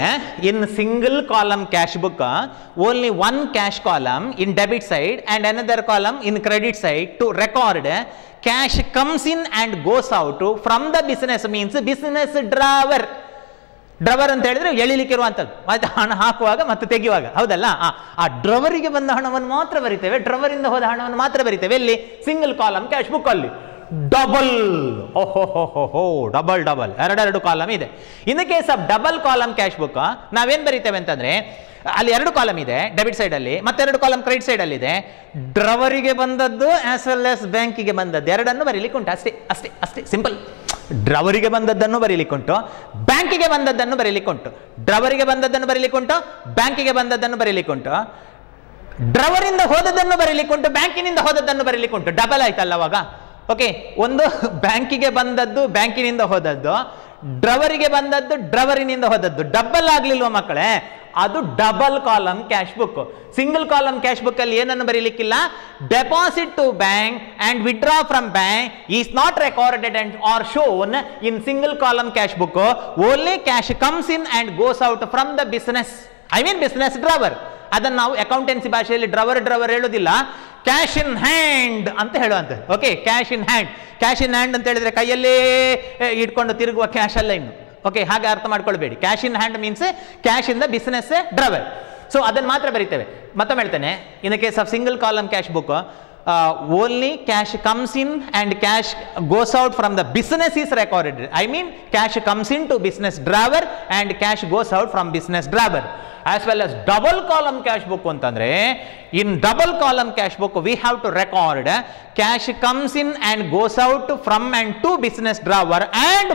in single column cash book only one cash column in debit side and another column in credit side to record cash comes in and goes out from the business. Means business drawer ಅಂತ ಹೇಳಿದ್ರೆ ಎಳಿಲಿಕ್ಕೆ ಇರುವಂಥದ್ದು, ಮತ್ತೆ ಹಣ ಹಾಕುವಾಗ ಮತ್ತು ತೆಗೆಯುವಾಗ, ಹೌದಲ್ಲ? ಆ ಡ್ರವರಿಗೆ ಬಂದ ಹಣವನ್ನು ಮಾತ್ರ ಬರಿತೇವೆ, ಡ್ರವರಿಂದ ಹೋದ ಹಣವನ್ನು ಮಾತ್ರ ಬರಿತೇವೆ. ಎಲ್ಲಿ? ಸಿಂಗಲ್ ಕಾಲಮ್ ಕ್ಯಾಶ್ ಬುಕ್ ಅಲ್ಲಿ. ಡಬಲ್, ಡಬಲ್ ಎರಡು ಕಾಲಮ್ ಇದೆ. ಇನ್ the case of double column cash book ನಾವೇನ್ ಬರಿತೇವೆ ಅಂತಂದ್ರೆ, ಅಲ್ಲಿ 2 ಕಾಲಮ್ ಇದೆ ಡೆಬಿಟ್ ಸೈಡ್ ಅಲ್ಲಿ, ಮತ್ತೆ 2 ಕಾಲಮ್ ಕ್ರೆಡಿಟ್ ಸೈಡ್ ಅಲ್ಲಿ ಇದೆ. ಡ್ರವರಿಗೆ ಬಂದದ್ದು ಆಸ್ ವೆಲ್ ಆಸ್ ಬ್ಯಾಂಕಿಗೆ ಬಂದದ್ದು ಎರಡನ್ನು ಬರೀಲಿಕ್ಕೆ ಉಂಟು. ಅಷ್ಟೇ ಸಿಂಪಲ್. ಡ್ರವರಿಗೆ ಬಂದದ್ದನ್ನು ಬರೀಲಿಕ್ಕುಂಟು, ಬ್ಯಾಂಕಿಗೆ ಬಂದದ್ದನ್ನು ಬರೀಲಿಕ್ಕುಂಟು. ಡ್ರವರಿಗೆ ಬಂದದ್ದನ್ನು ಬರೀಲಿಕ್ಕುಂಟು, ಬ್ಯಾಂಕಿಗೆ ಬಂದದ್ದನ್ನು ಬರೀಲಿಕ್ಕುಂಟು. ಡ್ರವರಿಂದ ಹೋದದ್ದನ್ನು ಬರೀಲಿಕ್ಕುಂಟು, ಬ್ಯಾಂಕಿನಿಂದ ಹೋದದ್ದನ್ನು ಬರೀಲಿಕ್ಕುಂಟು. ಡಬಲ್ ಆಯ್ತಲ್ಲ ಅವಾಗ. ಓಕೆ, ಒಂದು ಬ್ಯಾಂಕಿಗೆ ಬಂದದ್ದು ಬ್ಯಾಂಕಿನಿಂದ ಹೋದದ್ದು, ಡ್ರವರಿಗೆ ಬಂದದ್ದು ಡ್ರವರಿನಿಂದ ಹೋದದ್ದು. ಡಬಲ್ ಆಗ್ಲಿಲ್ವ ಮಕ್ಕಳೇ? ಅದು double column cash book. Single column cash book ಅಲ್ಲಿ ಏನನ್ನು ಬರೀಲಿಕ್ಕಿಲ್ಲ, deposit to bank and withdraw from bank is not recorded and are shown in single column cash book. Only cash comes in and goes out from the business, I mean business drawer. ಅದನ್ನು ನಾವು accountancy ಭಾಷೆಯಲ್ಲಿ drawer ಹೇಳೋದಿಲ್ಲ, cash in hand ಅಂತ ಹೇಳುವಂಥದ್ದು. Okay, cash in hand. Cash in hand ಅಂತ ಹೇಳಿದ್ರೆ ಕೈಯಲ್ಲೇ ಇಟ್ಕೊಂಡು ತಿರುಗುವ ಕ್ಯಾಶ್ ಅಲ್ಲ ಇನ್ನು. ಓಕೆ, ಹಾಗೆ ಅರ್ಥ ಮಾಡ್ಕೊಳ್ಬೇಡಿ. Cash in hand means cash in the business drawer. So ಅದನ್ನು ಮಾತ್ರ ಬರೀತೇವೆ. ಮತ್ತೊಮ್ಮೆ ಹೇಳ್ತೇನೆ, in the case of single column cash book, only cash comes in and cash goes out from the business is recorded. I mean cash comes into business drawer and cash goes out from business drawer. As well as double column cash book ಅಂತಂದ್ರೆ, in double column cash book we have to record cash comes in and goes out from and to business drawer and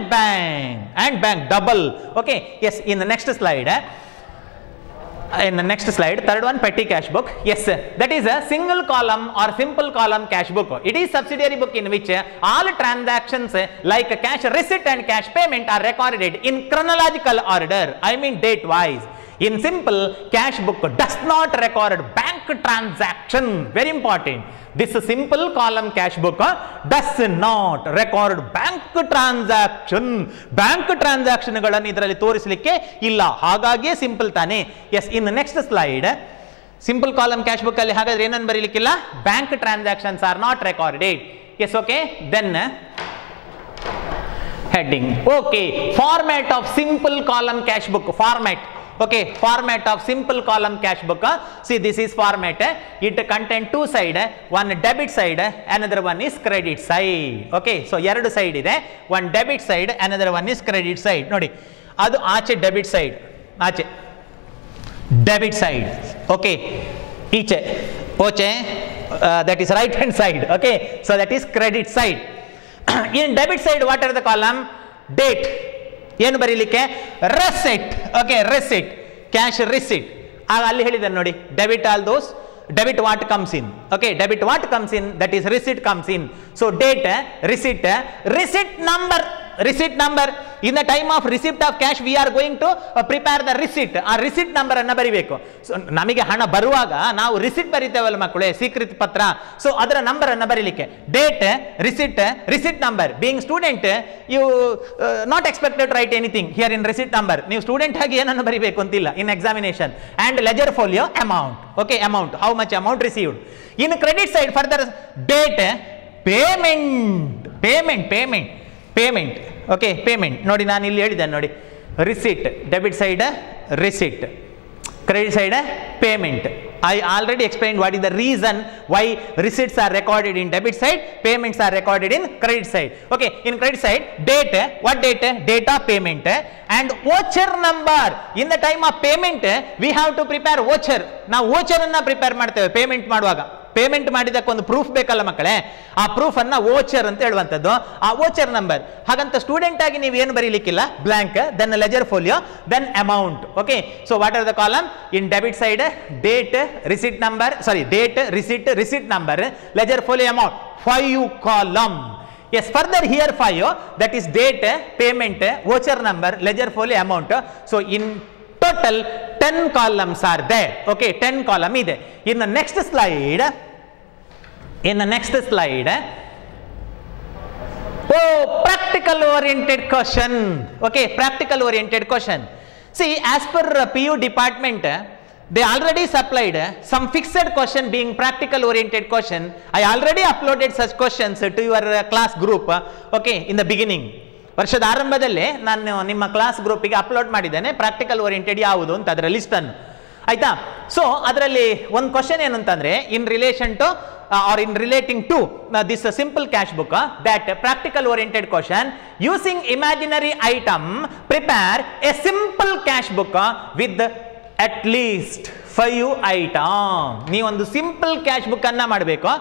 bank double. Okay, yes, in the next slide, third one, petty cash book. Yes, that is a single column or simple column cash book. It is subsidiary book in which all transactions like cash receipt and cash payment are recorded in chronological order, I mean date wise. In simple cash book does not record bank transaction. Very important. This simple column cash book does not record bank transaction. Bank transaction ಗಳನ್ನು ಇದರಲ್ಲಿ ತೋರಿಸಲಿಕ್ಕೆ ಇಲ್ಲ, ಹಾಗಾಗಿ simple ತಾನೆ. Yes, in next slide, simple column cash book ಅಲ್ಲಿ ಹಾಗಾದ್ರೆ ಏನನ್ನು ಬರೀಲಿಕ್ಕಿಲ್ಲ, bank transactions are not recorded. Yes, okay. Then heading, okay, format of simple column cash book. Format, okay, format of simple column cash book. See, this is format. It contain two side, one debit side, another one is credit side. Okay, so ಎರಡು side ಇದೆ, one debit side, another one is credit side. ನೋಡಿ, ಅದು ಆಚೆ debit side, ಆಚೆ debit side. Okay, ಈಚೆ ಓಚೆ, that is right hand side. Okay, so that is credit side. In debit side, what are the column? Date. ಏನು ಬರೀಲಿಕ್ಕೆ, receipt. Okay, receipt, cash receipt. ಆಗ ಅಲ್ಲಿ ಹೇಳಿದ್ದಾರೆ ನೋಡಿ, debit all those, debit what comes in. Okay, debit what comes in, that is receipt comes in. So date, receipt, receipt number. Receipt number, in the time of receipt of cash we are going to prepare the receipt. ಆ receipt number ಅನ್ನು ಬರಿಬೇಕು. So ನಮಗೆ ಹಣ ಬರುವಾಗ ನಾವು receipt ಬರೀತೇವಲ್ಲ ಮಕ್ಕಳೇ, ಸ್ವೀಕೃತಿ ಪತ್ರ. ಸೊ ಅದರ ನಂಬರ್ ಅನ್ನು ಬರೀಲಿಕ್ಕೆ date, receipt, receipt number. Being student you not expected to write anything here in receipt number. ನೀವು ಸ್ಟೂಡೆಂಟ್ ಆಗಿ ಏನನ್ನು ಬರೀಬೇಕು ಅಂತಿಲ್ಲ in examination. And ledger folio amount. Okay, amount, how much amount received. In credit side further date, payment, payment, payment, payment. Okay, payment ನೋಡಿ, ನಾನು ಇಲ್ಲಿ ಹೇಳಿದ್ದೇನೆ ನೋಡಿ, receipt, debit side receipt, credit side payment. I already explained what is the reason why receipts are recorded in debit side, payments are recorded in credit side. Okay, in credit side, date, what date? Date of payment and voucher number. In the time of payment, we have to prepare voucher. Now voucher anna prepare ಮಾಡ್ತೇವೆ payment ಮಾಡುವಾಗ. Payment ಮಾಡಿದಕ್ಕೆ ಒಂದು proof ಬೇಕಲ್ಲ ಮಕ್ಕಳೇ, ಆ proof ಅನ್ನ voucher ಅಂತ ಹೇಳುವಂಥದ್ದು, ಆ ವೋಚರ್ ನಂಬರ್. ಹಾಗಂತ ಸ್ಟೂಡೆಂಟ್ ಆಗಿ ನೀವು ಏನು ಬರೀಲಿಕ್ಕಿಲ್ಲ, blank, then ledger folio, then amount. Okay, so what are the column? In debit side date, receipt number, sorry date, receipt, receipt number, ledger folio, amount. 5 column. Yes, further here 5, that is date, payment, voucher number, ledger folio, amount. So in total 10 columns are there. Okay, 10 column ide. In the next slide, oh, practical oriented question. Okay, practical oriented question. See, as per PU department, they already supplied some fixed question being practical oriented question. I already uploaded such questions to your class group. Okay, in the beginning. ವರ್ಷದ ಆರಂಭದಲ್ಲೇ ನಾನು ನಿಮ್ಮ class ಗ್ರೂಪಿಗೆ upload ಮಾಡಿದ್ದೇನೆ practical oriented ಯಾವುದು ಅಂತ ಅದರ ಲಿಸ್ಟನ್ನು, ಆಯ್ತಾ. So ಅದರಲ್ಲಿ ಒಂದು ಕ್ವಶನ್ ಏನು ಅಂತಂದರೆ, in relation to or in relating to this simple cash book, that practical oriented question, using imaginary item prepare a simple cash book with at least 5 item. ನೀವು ಒಂದು ಸಿಂಪಲ್ ಕ್ಯಾಶ್ ಬುಕ್ ಅನ್ನ ಮಾಡಬೇಕು.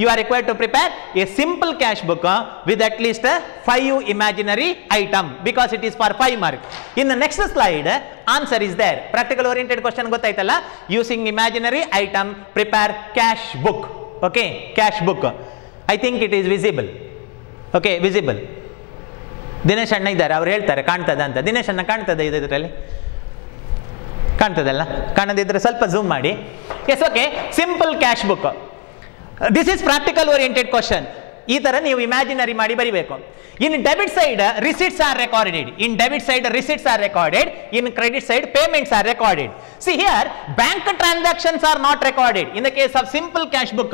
You are required to prepare a simple cash book with at least 5 imaginary item, because it is for 5 marks. In the next slide, answer is there. Practical oriented question ಗೊತ್ತಾಯ್ತಲ್ಲ. Using imaginary item prepare cash book. Okay, cash book. I think it is visible. Okay, visible. Dinesh ಅಣ್ಣ ಇದ್ದಾರೆ, ಅವ್ರು ಹೇಳ್ತಾರೆ ಕಾಣ್ತದ ಅಂತ. ದಿನೇಶ್ ಅಣ್ಣ ಕಾಣ್ತದೆ ಇದರಲ್ಲಿ? ಕಾಣ್ತದಲ್ಲ, ಕಾಣದಿದ್ರೆ ಸ್ವಲ್ಪ ಝೂಮ್ ಮಾಡಿ. Yes, okay. Simple cash book. This is practical oriented question. ಈ ತರ ನೀವು ಇಮ್ಯಾಜಿನರಿ ಮಾಡಿ ಬರಿಬೇಕು. In debit side receipts are recorded. In debit side receipts are recorded. In credit side payments are recorded. See here, bank transactions are not recorded. In the case of simple cash book,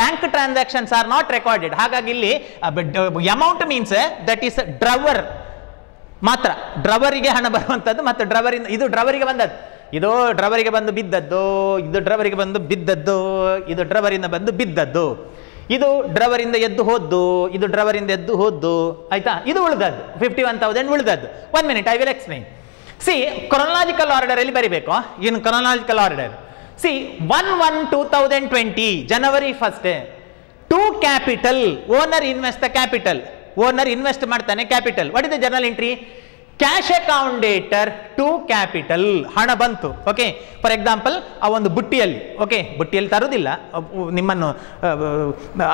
bank transactions are not recorded. ಹಾಗಾಗಿ ಇಲ್ಲಿ amount means that is drawer ಮಾತ್ರ. ಡ್ರವರಿಗೆ ಹಣ ಬರುವಂತದ್ದು ಮತ್ತು ಡ್ರವರಿಂದ ಇದು ಡ್ರವರಿಗೆ ಬಂದದ್ದು, ಇದು ಡ್ರವರಿಗೆ ಬಂದು ಬಿದ್ದದ್ದು, ಇದು ಡ್ರವರಿಗೆ ಬಂದು ಬಿದ್ದದ್ದು, ಇದು ಡ್ರವರಿಂದ ಬಂದು ಬಿದ್ದದ್ದು, ಇದು ಡ್ರವರಿಂದ ಎದ್ದು ಹೋದ್ದು, ಇದು ಡ್ರವರಿಂದ ಎದ್ದು ಹೋದ್ದು. ಆಯ್ತಾ? ಇದು ಉಳಿದದ್ದು 51,000 ಉಳಿದದ್ದು. 1 minute, I will explain. See, chronological order ಅಲ್ಲಿ ಬರಿಬೇಕು. In chronological order, see 1/1/2020 January 1st to capital, owner invest the capital. Owner invest ಮಾಡ್ತಾನೆ capital. What is the journal entry? Cash account debtor to capital. ಹಣ ಬಂತು. Okay, for example ಆ ಒಂದು ಬುಟ್ಟಿಯಲ್ಲಿ, okay, ಬುಟ್ಟಿಯಲ್ಲಿ ತರುವುದಿಲ್ಲ, ನಿಮ್ಮನ್ನು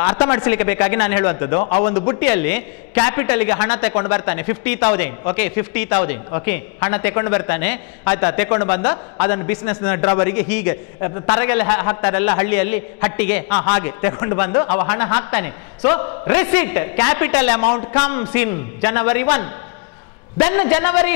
ಅರ್ಥ ಮಾಡಿಸಲಿಕ್ಕೆ ಬೇಕಾಗಿ ನಾನು ಹೇಳುವಂಥದ್ದು, ಆ ಒಂದು ಬುಟ್ಟಿಯಲ್ಲಿ ಕ್ಯಾಪಿಟಲ್ಗೆ ಹಣ ತಗೊಂಡು ಬರ್ತಾನೆ 50,000. ಓಕೆ, 50,000. ಓಕೆ, ಹಣ ತಗೊಂಡು ಬರ್ತಾನೆ. ಆಯ್ತಾ? ತಗೊಂಡು ಬಂದು ಅದನ್ನು ಬಿಸ್ನೆಸ್ ಡ್ರವರಿಗೆ ಹೀಗೆ ತರಗೆಲ್ಲ ಹಾಕ್ತಾರಲ್ಲ ಹಳ್ಳಿಯಲ್ಲಿ ಹಟ್ಟಿಗೆ, ಹಾಗೆ ತಗೊಂಡು ಬಂದು ಅವ ಹಣ ಹಾಕ್ತಾನೆ. So receipt capital amount comes in January 1. Then January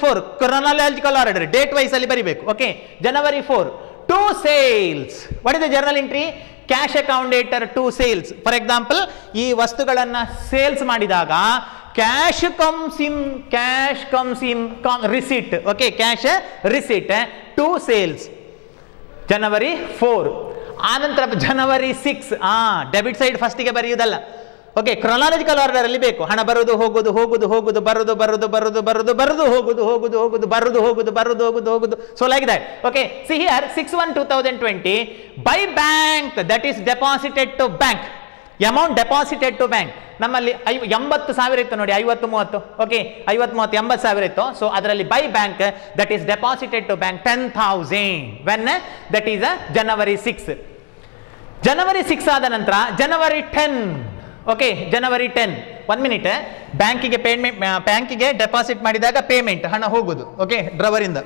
4 chronological order, date wise ಅಲ್ಲಿ ಬರಿಬೇಕು. Okay, January 4 to sales. What is the journal entry? Cash account debtor to sales. For example, ಈ ವಸ್ತುಗಳನ್ನ ಸೇಲ್ಸ್ ಮಾಡಿದಾಗ cash comes in receipt. Okay, cash receipt to sales January 4. ಆನಂತರ January 6 debit side ಫಸ್ಟಿಗೆ ಬರೆಯುವುದಲ್ಲ. Okay, chronological order ಅಲ್ಲಿ ಬೇಕು. ಹಣ ಬರುವುದು ಹೋಗುದು, ಹೋಗುದು ಹೋಗುದು, ಬರುದು ಬರುದು ಬರುದು ಬರುದು ಬರುದು ಹೋಗುದು, ಹೋಗುದು ಹೋಗುದು, ಬರುದು ಹೋಗುದು, ಬರುದು ಹೋಗುದು ಹೋಗುದು. So like that. Okay, see here 6/1/2020 by bank, that is deposited to bank. Amount deposited to bank. ನಮ್ಮಲ್ಲಿ 80,000 ಇತ್ತು ನೋಡಿ, 50-30. ಓಕೆ, 50-30 80,000 ಇತ್ತು. ಸೊ ಅದರಲ್ಲಿ by bank that is deposited to bank 10,000 when that is January 6. January 6 ಆದ ನಂತರ January 10. Okay, January 10. 1 minute, ಬ್ಯಾಂಕಿಗೆ payment, ಬ್ಯಾಂಕಿಗೆ deposit ಮಾಡಿದಾಗ ಪೇಮೆಂಟ್ ಹಣ ಹೋಗುದು. ಓಕೆ, ಡ್ರವರಿಂದ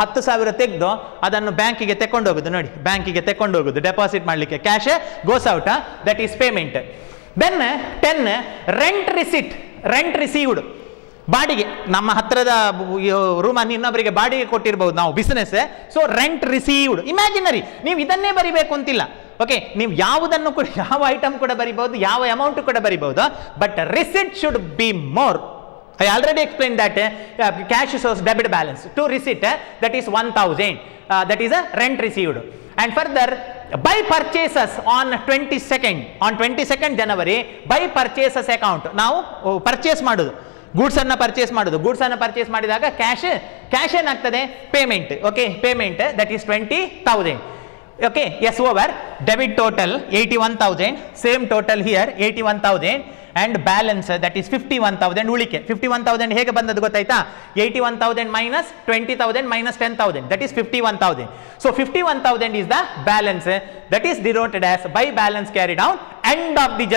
10,000 ತೆಗೆದು ಅದನ್ನು ಬ್ಯಾಂಕಿಗೆ ತೆಕೊಂಡು ಹೋಗುದು. ನೋಡಿ, ಬ್ಯಾಂಕಿಗೆ ತೆಕೊಂಡು ಹೋಗುದು ಡೆಪಾಸಿಟ್ ಮಾಡಲಿಕ್ಕೆ. Cash goes out, that is payment. Then 10 rent received. ಬಾಡಿಗೆ, ನಮ್ಮ ಹತ್ತಿರದ ರೂಮನ್ನು ಇನ್ನೊಬ್ಬರಿಗೆ ಬಾಡಿಗೆ ಕೊಟ್ಟಿರಬಹುದು ನಾವು, business. So rent received imaginary. ನೀವು ಇದನ್ನೇ ಬರಿಬೇಕು ಅಂತಿಲ್ಲ. ಓಕೆ, ನೀವು ಯಾವುದನ್ನು ಕೂಡ, ಯಾವ ಐಟಮ್ ಕೂಡ ಬರಿಬಹುದು, ಯಾವ ಅಮೌಂಟ್ ಕೂಡ ಬರಿಬಹುದು, but receipt should be more. I already explain that cash shows debit balance to receipt, that is 1,000, that is a rent received. And further by purchases on 22nd January, by purchases account. ನಾವು purchase ಮಾಡುದು, goods ಅನ್ನ purchase ಮಾಡುದು. Goods ಅನ್ನ purchase ಮಾಡಿದಾಗ cash ಏನಾಗ್ತದೆ? Payment. Okay, payment that is 20,000. Okay, yes, over. Debit total 81,000. Same total here 81,000 and balance that is 51,000. ಉಳಿಕೆ 51,000 ಹೇಗೆ ಬಂದದ್ದು ಗೊತ್ತಾಯ್ತಾ? 81,000 minus 20,000 minus 10,000, that is 51,000. So 51,000 is the balance that is denoted as by balance carried out end of the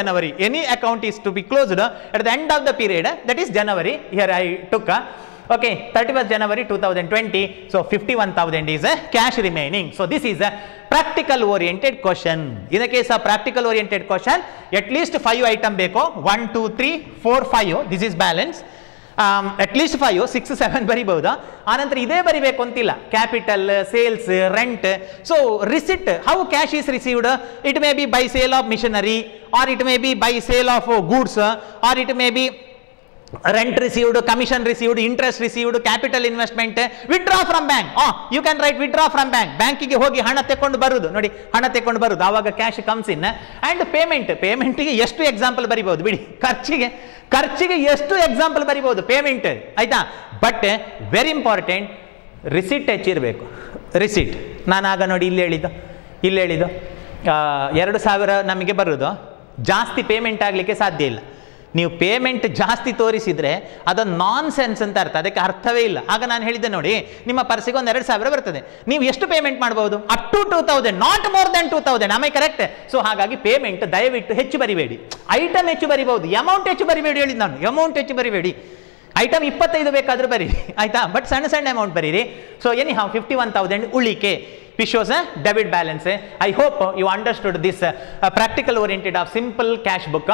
January. Any account is to be closed at the end of the period, that is January. Here I took okay, 31st January 2020. So 51,000 is a cash remaining. So this is a practical oriented question. In the case of practical oriented question, at least 5 item beko. 1 2 3 4 5. This is balance. At least 5 6 7 ಬರಿಬಹುದಾ? ಆನಂತರ ಇದೇ ಬರಿಬೇಕು ಅಂತಿಲ್ಲ. Capital, sales, rent. So receipt, how cash is received? It may be by sale of machinery, or it may be by sale of goods, or it may be rent received, commission received, interest received, capital investment, withdraw from bank. You can write withdraw from bank. ಬ್ಯಾಂಕಿಗೆ ಹೋಗಿ ಹಣ ತೆಕೊಂಡು ಬರುದು. ನೋಡಿ, ಹಣ ತೆಕೊಂಡು ಬರುದು, ಆವಾಗ cash comes in. And ಪೇಮೆಂಟ್ಗೆ ಎಷ್ಟು example ಬರಿಬಹುದು ಬಿಡಿ. ಖರ್ಚಿಗೆ ಎಷ್ಟು ಎಕ್ಸಾಂಪಲ್ ಬರಿಬಹುದು ಪೇಮೆಂಟ್, ಆಯ್ತಾ? ಬಟ್ ವೆರಿ ಇಂಪಾರ್ಟೆಂಟ್, ರಿಸಿಟ್ ಹೆಚ್ಚಿರಬೇಕು. ರಿಸಿಟ್ ನಾನು ಆಗ ನೋಡಿ ಇಲ್ಲಿ ಹೇಳಿದ್ದು 2,000 ನಮಗೆ ಬರುವುದು, ಜಾಸ್ತಿ ಪೇಮೆಂಟ್ ಆಗಲಿಕ್ಕೆ ಸಾಧ್ಯ ಇಲ್ಲ. ನೀವು ಪೇಮೆಂಟ್ ಜಾಸ್ತಿ ತೋರಿಸಿದ್ರೆ ಅದು ನಾನ್ ಸೆನ್ಸ್ ಅಂತ ಅರ್ಥ, ಅದಕ್ಕೆ ಅರ್ಥವೇ ಇಲ್ಲ. ಆಗ ನಾನು ಹೇಳಿದ್ದೆ ನೋಡಿ, ನಿಮ್ಮ ಪರ್ಸಿಗೆ ಒಂದು 2,000 ಬರ್ತದೆ, ನೀವು ಎಷ್ಟು ಪೇಮೆಂಟ್ ಮಾಡಬಹುದು? Up to 2,000, not more than 2,000. ಆಮೇಲೆ ಕರೆಕ್ಟ್. ಸೊ ಹಾಗಾಗಿ ಪೇಮೆಂಟ್ ದಯವಿಟ್ಟು ಹೆಚ್ಚು ಬರಿಬೇಡಿ, ಐಟಮ್ ಹೆಚ್ಚು ಬರಿಬಹುದು, ಅಮೌಂಟ್ ಹೆಚ್ಚು ಬರಿಬೇಡಿ ಹೇಳಿದ್ದು ನಾನು. ಅಮೌಂಟ್ ಹೆಚ್ಚು ಬರಿಬೇಡಿ, ಐಟಮ್ 25 ಬೇಕಾದರೂ ಬರೀರಿ ಆಯ್ತಾ, ಬಟ್ ಸಣ್ಣ ಸಣ್ಣ ಅಮೌಂಟ್ ಬರೀರಿ. ಸೊ ಎನಿ ಹೌ 51,000 ಉಳಿಕೆ which shows a debit balance. I hope you understood this practical oriented of simple cash book.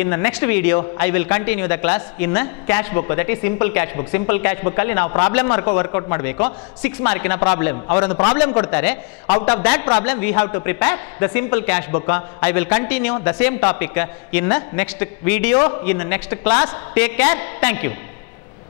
In the next video I will continue the class in cash book, that is simple cash book. Simple cash book ಅಲ್ಲಿ ನಾವು problem workout ಮಾಡಬೇಕು. 6 ಮಾರ್ಕಿನ problem, ಅವರೊಂದು problem ಕೊಡ್ತಾರೆ, out of that problem we have to prepare the simple cash book. I will continue the same topic in next video, in next class. Take care. Thank you.